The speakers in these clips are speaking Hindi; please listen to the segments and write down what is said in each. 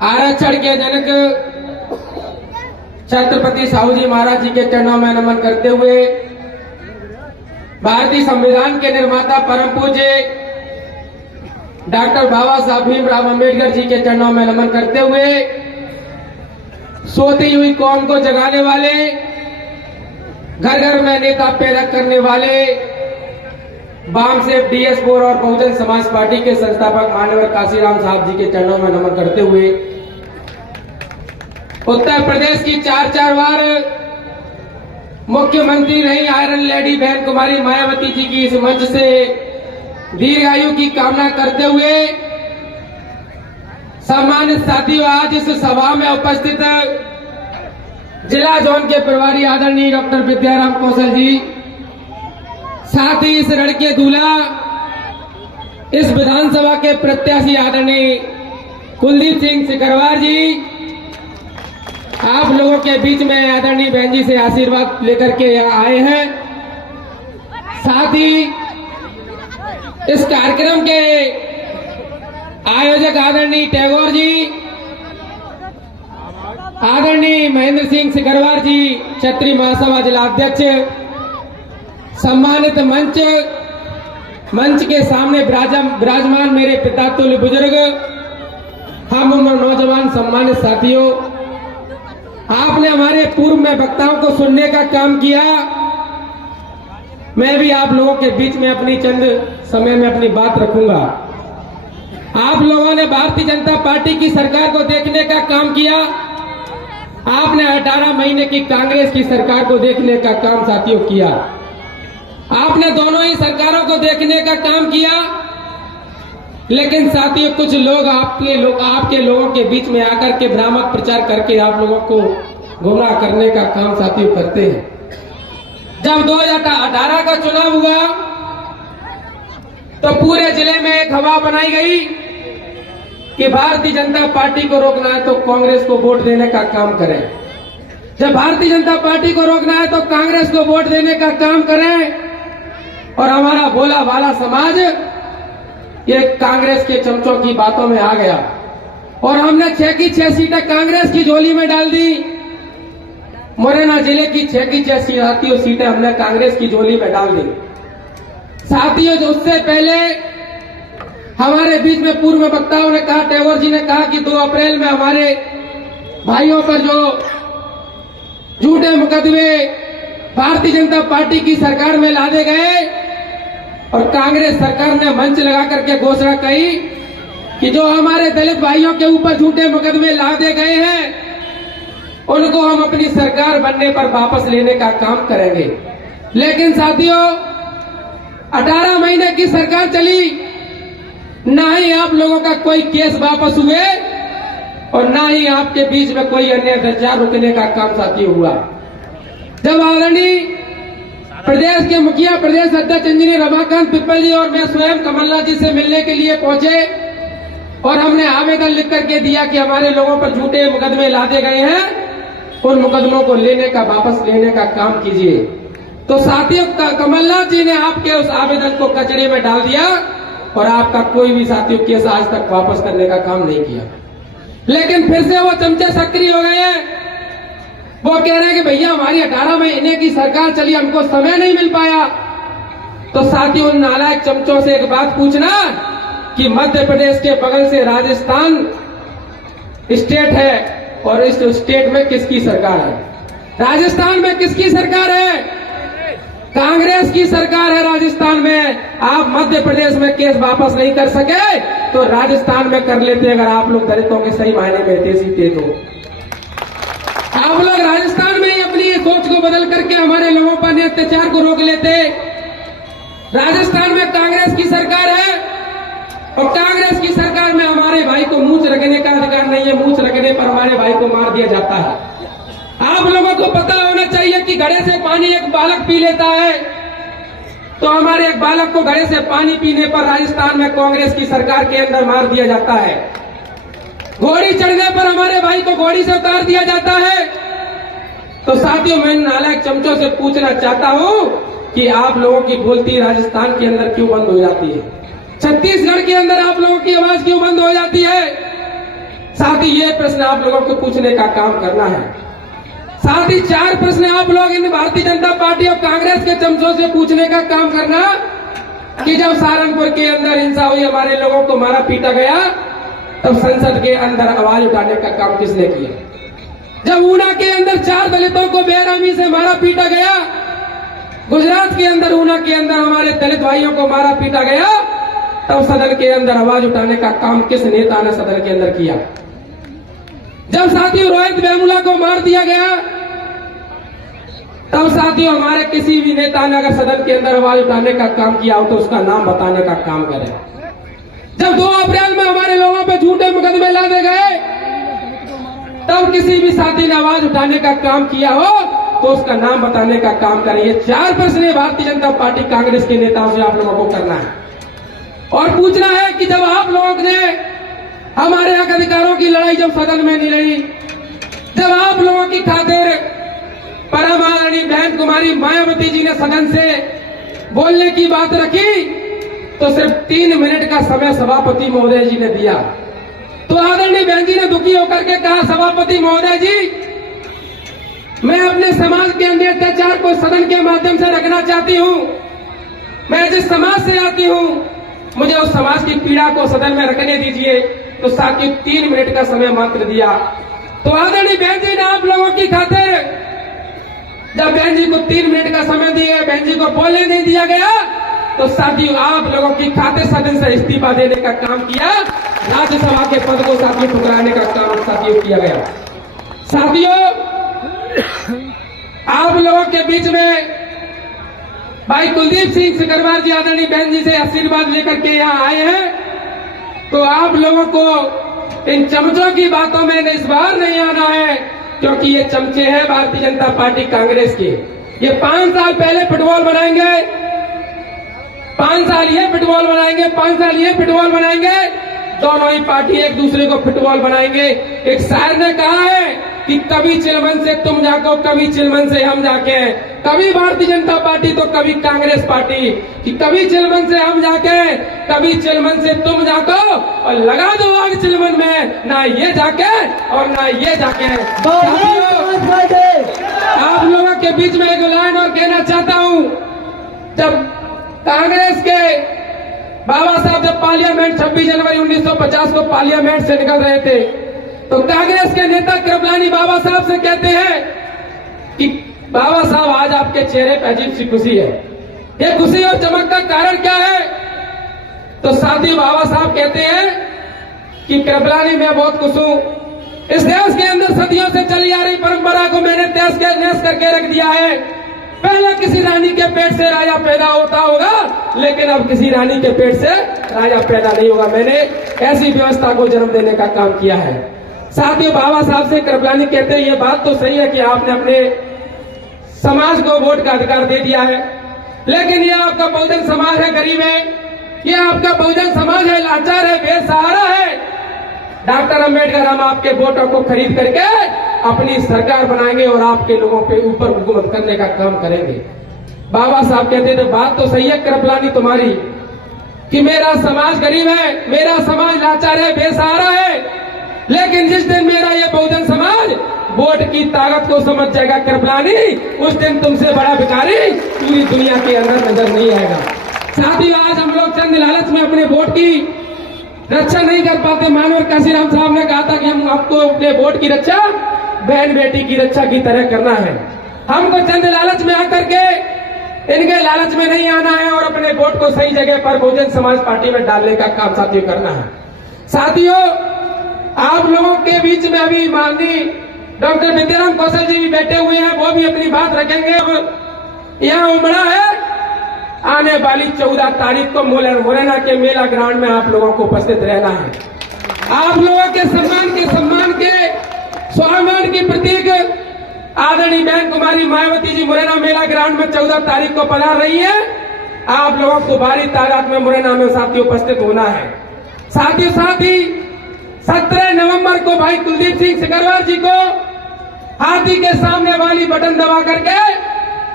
आरक्षण के जनक छत्रपति साहू जी महाराज जी के चरणों में नमन करते हुए भारतीय संविधान के निर्माता परम पूज्य डॉक्टर बाबा साहब भीमराव अम्बेडकर जी के चरणों में नमन करते हुए सोती हुई कौम को जगाने वाले, घर घर में नेता पैदा करने वाले वाम से DS4 और बहुजन समाज पार्टी के संस्थापक मान्यवर काशीराम साहब जी के चरणों में नमन करते हुए उत्तर प्रदेश की 4 बार मुख्यमंत्री रही आयरन लेडी बहन कुमारी मायावती जी की इस मंच से दीर्घायु की कामना करते हुए सम्मानित साथियों, आज इस सभा में उपस्थित जिला जोन के प्रभारी आदरणीय डॉक्टर विद्याराम कौशल जी, साथ ही इस रण के दूल्हा, इस विधानसभा के प्रत्याशी आदरणीय कुलदीप सिंह सिकरवार जी, आप लोगों के बीच में आदरणीय बहन जी से आशीर्वाद लेकर के यहाँ आए हैं। साथ ही इस कार्यक्रम के आयोजक आदरणीय टैगोर जी, आदरणीय महेंद्र सिंह सिकरवार जी, क्षत्रिय महासभा जिला अध्यक्ष, सम्मानित मंच के सामने विराजमान मेरे पिता तुल्य बुजुर्ग, हम उम्र नौजवान सम्मानित साथियों, आपने हमारे पूर्व में वक्ताओं को सुनने का काम किया। मैं भी आप लोगों के बीच में अपनी चंद समय में अपनी बात रखूंगा। आप लोगों ने भारतीय जनता पार्टी की सरकार को देखने का काम किया। आपने 18 महीने की कांग्रेस की सरकार को देखने का काम साथियों किया। आपने दोनों ही सरकारों को देखने का काम किया, लेकिन साथियों कुछ लोग आपके लोगों के बीच में आकर के भ्रामक प्रचार करके आप लोगों को गुमराह करने का काम साथियों करते हैं। जब 2018 का चुनाव हुआ तो पूरे जिले में एक हवा बनाई गई कि भारतीय जनता पार्टी को रोकना है तो कांग्रेस को वोट देने का काम करें। जब भारतीय जनता पार्टी को रोकना है तो कांग्रेस को वोट देने का काम करें। और हमारा भोला भाला समाज ये कांग्रेस के चमचों की बातों में आ गया और हमने 6 की 6 सीटें कांग्रेस की झोली में डाल दी। मुरैना जिले की 6 की 6 सीटें हमने कांग्रेस की झोली में डाल दी। साथियों, जो उससे पहले हमारे बीच में पूर्व वक्ताओं ने कहा, टैगोर जी ने कहा कि 2 अप्रैल में हमारे भाइयों पर जो झूठे मुकदमे भारतीय जनता पार्टी की सरकार में लादे गए और कांग्रेस सरकार ने मंच लगा करके घोषणा कही कि जो हमारे दलित भाइयों के ऊपर झूठे मुकदमे लादे गए हैं उनको हम अपनी सरकार बनने पर वापस लेने का काम करेंगे। लेकिन साथियों, 18 महीने की सरकार चली, ना ही आप लोगों का कोई केस वापस हुए और ना ही आपके बीच में कोई अन्य अत्याचार रुकने का काम साथियों हुआ। जब आदरणीय प्रदेश के मुखिया प्रदेश अध्यक्ष इंजीनियर रमाकांत पिप्पल जी और मैं स्वयं कमलनाथ जी से मिलने के लिए पहुंचे और हमने आवेदन लिख करके दिया कि हमारे लोगों पर झूठे मुकदमे लादे गए हैं, उन मुकदमों को वापस लेने का काम कीजिए, तो साथियों कमलनाथ जी ने आपके उस आवेदन को कचरे में डाल दिया और आपका कोई भी साथियों केस आज तक वापस करने का काम नहीं किया। लेकिन फिर से वो चमचे सक्रिय हो गए हैं। वो कह रहे हैं कि भैया हमारी 18 महीने की सरकार चली, हमको समय नहीं मिल पाया। तो साथियों, उन नालायक चमचों से एक बात पूछना कि मध्य प्रदेश के बगल से राजस्थान स्टेट है और इस स्टेट में किसकी सरकार है? राजस्थान में किसकी सरकार है? कांग्रेस की सरकार है राजस्थान में। आप मध्य प्रदेश में केस वापस नहीं कर सके तो राजस्थान में कर लेते अगर आप लोग दलितों के सही मायने में देसी थे तो। आप लोग राजस्थान में ही अपनी सोच को बदल करके हमारे लोगों पर अत्याचार को रोक लेते। राजस्थान में कांग्रेस की सरकार है और कांग्रेस की सरकार में हमारे भाई को मूंछ रखने का अधिकार नहीं है। मूंछ रखने पर हमारे भाई को मार दिया जाता है। आप लोगों को पता होना चाहिए कि घड़े से पानी एक बालक पी लेता है तो हमारे एक बालक को घड़े से पानी पीने पर राजस्थान में कांग्रेस की सरकार के अंदर मार दिया जाता है। घोड़ी चढ़ने पर हमारे भाई को घोड़ी से उतार दिया जाता है। तो साथियों, मैं नालायक चमचों से पूछना चाहता हूं कि आप लोगों की बोलती राजस्थान के अंदर क्यों बंद हो जाती है? छत्तीसगढ़ के अंदर आप लोगों की आवाज क्यों बंद हो जाती है? साथ ही ये प्रश्न आप लोगों को पूछने का काम करना है। साथ ही 4 प्रश्न आप लोग इन भारतीय जनता पार्टी और कांग्रेस के चमचों से पूछने का काम करना कि जब सहारनपुर के अंदर हिंसा हुई, हमारे लोगों को मारा पीटा गया, तब संसद के अंदर आवाज उठाने का काम किसने किया? जब ऊना के अंदर 4 दलितों को बेरहमी से मारा पीटा गया, गुजरात के अंदर ऊना के अंदर हमारे दलित भाइयों को मारा पीटा गया, तब सदन के अंदर आवाज उठाने का काम किस नेता ने सदन के अंदर किया? जब साथियों रोहित वेमुला को मार दिया गया, तब साथियों हमारे किसी भी नेता ने अगर सदन के अंदर आवाज उठाने का काम किया हो तो उसका नाम बताने का काम करें। जब 2 अप्रैल में हमारे लोगों पे झूठे मुकदमे लादे गए, तब किसी भी साथी ने आवाज उठाने का काम किया हो तो उसका नाम बताने का काम करें। ये 4 प्रश्न भारतीय जनता पार्टी कांग्रेस के नेताओं से आप लोगों को करना है और पूछना है कि जब आप लोगों ने हमारे हक अधिकारों की लड़ाई जब सदन में नहीं लड़ी, जब आप लोगों की खातिर परम आदरणीय बहन कुमारी मायावती जी ने सदन से बोलने की बात रखी, तो सिर्फ 3 मिनट का समय सभापति महोदय जी ने दिया। तो आदरणीय बहन जी ने दुखी होकर के कहा, सभापति महोदय जी, मैं अपने समाज के अंदर अत्याचार को सदन के माध्यम से रखना चाहती हूँ। मैं जिस समाज से आती हूँ, मुझे उस समाज की पीड़ा को सदन में रखने दीजिए। तो साथियों 3 मिनट का समय मात्र दिया। तो आदरणीय बहन जी ने आप लोगों की खातिर जब बहन जी को 3 मिनट का समय दिया, बहन जी को बोलने नहीं दिया गया, तो साथियों आप लोगों की खातिर सदन से इस्तीफा देने का काम किया। राज्यसभा के पद को साथियों ठुकराने का काम साथियों किया गया। साथियों आप लोगों के बीच में भाई कुलदीप सिंह सिकरवार जी आदरणीय बहन जी से आशीर्वाद लेकर के यहाँ आए हैं। तो आप लोगों को इन चमचों की बातों में इस बार नहीं आना है, क्योंकि ये चमचे हैं भारतीय जनता पार्टी कांग्रेस के। ये 5 साल पहले फुटबॉल बनाएंगे, 5 साल ये फुटबॉल बनाएंगे, 5 साल ये फुटबॉल बनाएंगे, दोनों ही पार्टी एक दूसरे को फुटबॉल बनाएंगे। एक शायर ने कहा है कि कभी चिलमन से तुम जाको, कभी चिलमन से हम जाके, कभी भारतीय जनता पार्टी तो कभी कांग्रेस पार्टी, कि कभी चिलमन से हम जाके, कभी चिलमन से तुम जाको, और लगा दो आग चिलमन में, ना ये जाके और ना ये जाके। आप लोगों के बीच में एक लाइन और कहना चाहता हूँ, जब कांग्रेस के बाबा साहब जब पार्लियामेंट 26 जनवरी 1950 को पार्लियामेंट से निकल रहे थे, तो कांग्रेस के नेता कृपलानी बाबा साहब से कहते हैं कि बाबा साहब आज आपके चेहरे पर अजीब सी खुशी है, ये खुशी और चमक का कारण क्या है? तो साथी बाबा साहब कहते हैं कि कृपलानी मैं बहुत खुश हूं, इस देश के अंदर सदियों से चली आ रही परंपरा को मैंने तहस करके रख दिया है। पहले किसी रानी के पेट से राजा पैदा होता होगा, लेकिन अब किसी रानी के पेट से राजा पैदा नहीं होगा। मैंने ऐसी व्यवस्था को जन्म देने का काम किया है। साथियों बाबा साहब से कृपलानी कहते हैं, ये बात तो सही है कि आपने अपने समाज को वोट का अधिकार दे दिया है, लेकिन ये आपका बहुजन समाज है, गरीब है, ये आपका बहुजन समाज है, लाचार है, बेसहारा है। डॉक्टर अंबेडकर हम आपके वोटों को खरीद करके अपनी सरकार बनाएंगे और आपके लोगों पे ऊपर हुकूमत करने का काम करेंगे। बाबा साहब कहते थे बात तो सही है कृपलानी तुम्हारी कि मेरा समाज गरीब है, मेरा समाज लाचार है, बेसहारा है, लेकिन जिस दिन मेरा ये बहुजन समाज वोट की ताकत को समझ जाएगा कृपलानी, उस दिन तुमसे बड़ा भिखारी पूरी दुनिया के अंदर नजर नहीं आएगा। साथियों आज हम लोग चंद लालच में अपने वोट की रक्षा नहीं कर पाते। मानवर काशीराम साहब ने कहा था कि हम आपको अपने वोट की रक्षा बहन बेटी की रक्षा की तरह करना है। हमको चंद लालच में आकर के इनके लालच में नहीं आना है और अपने वोट को सही जगह पर बहुजन समाज पार्टी में डालने का काम साथियों करना है। साथियों आप लोगों के बीच में अभी माननीय डॉक्टर विद्याराम कौशल जी भी बैठे हुए हैं, वो भी अपनी बात रखेंगे। यहाँ उमड़ा है आने वाली 14 तारीख को मुरैना के मेला ग्राउंड में आप लोगों को उपस्थित रहना है। आप लोगों के सम्मान के स्वाभिमान की प्रतीक आदरणीय बहन कुमारी मायावती जी मुरैना मेला ग्राउंड में 14 तारीख को पधार रही है। आप लोगों को भारी तादाद में मुरैना में साथियों उपस्थित होना है। साथ ही 17 नवंबर को भाई कुलदीप सिंह सिकरवार जी को हाथी के सामने वाली बटन दबा करके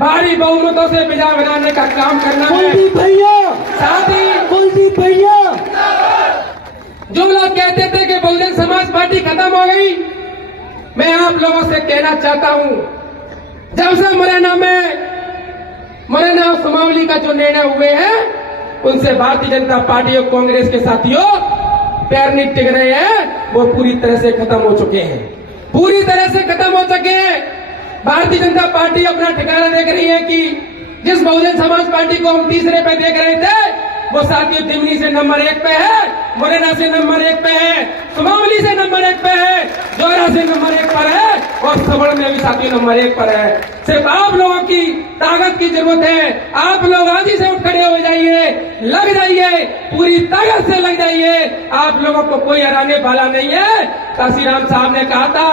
भारी बहुमतों से विजय बनाने का काम करना है। कुलदीप भैया, साथ ही कुलदीप भैया, जो लोग कहते थे कि बहुजन समाज पार्टी खत्म हो गई, मैं आप लोगों से कहना चाहता हूं, जब से मुरैना और सुमावली का जो निर्णय हुए हैं, उनसे भारतीय जनता पार्टी और कांग्रेस के साथियों पैर नहीं टिक रहे हैं, वो पूरी तरह से खत्म हो चुके हैं, पूरी तरह से खत्म हो चुके हैं। भारतीय जनता पार्टी अपना ठिकाना देख रही है कि जिस बहुजन समाज पार्टी को हम तीसरे पे देख रहे थे, वो साथियों दिमनी से नंबर 1 पे है, मुरैना से नंबर 1 पे है, सुमावली से नंबर 1 पे है, जोरा से नंबर 1 पर है और सबड़ में भी साथियों नंबर 1 पर है। सिर्फ आप लोगों की ताकत की जरूरत है। आप लोग आज ही से उठ खड़े हो जाइए, लग जाइए, पूरी ताकत से लग जाइए। आप लोगों को कोई हराने वाला नहीं है। काशीराम साहब ने कहा था,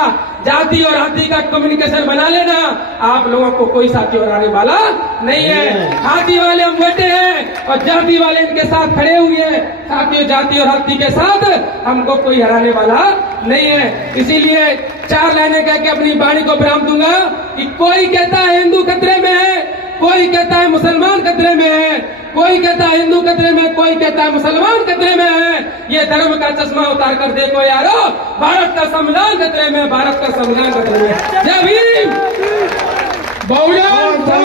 जाति और हाथी का कम्युनिकेशन बना लेना, आप लोगों को कोई साथी हराने वाला नहीं है। हाथी वाले हम बैठे हैं और जाति वाले इनके साथ खड़े हुए हैं। साथियों, जाति और हाथी के साथ हमको कोई हराने वाला नहीं है। इसीलिए 4 लाइनें कह के अपनी वाणी को विराम दूंगा कि कोई कहता है हिंदू खतरे में है, कोई कहता है मुसलमान खतरे में है, कोई कहता है हिंदू खतरे में, कोई कहता है मुसलमान खतरे में है। ये धर्म का चश्मा उतार कर देखो यारो, भारत का संविधान खतरे में, भारत का संविधान खतरे में। जय भीम। बहुजन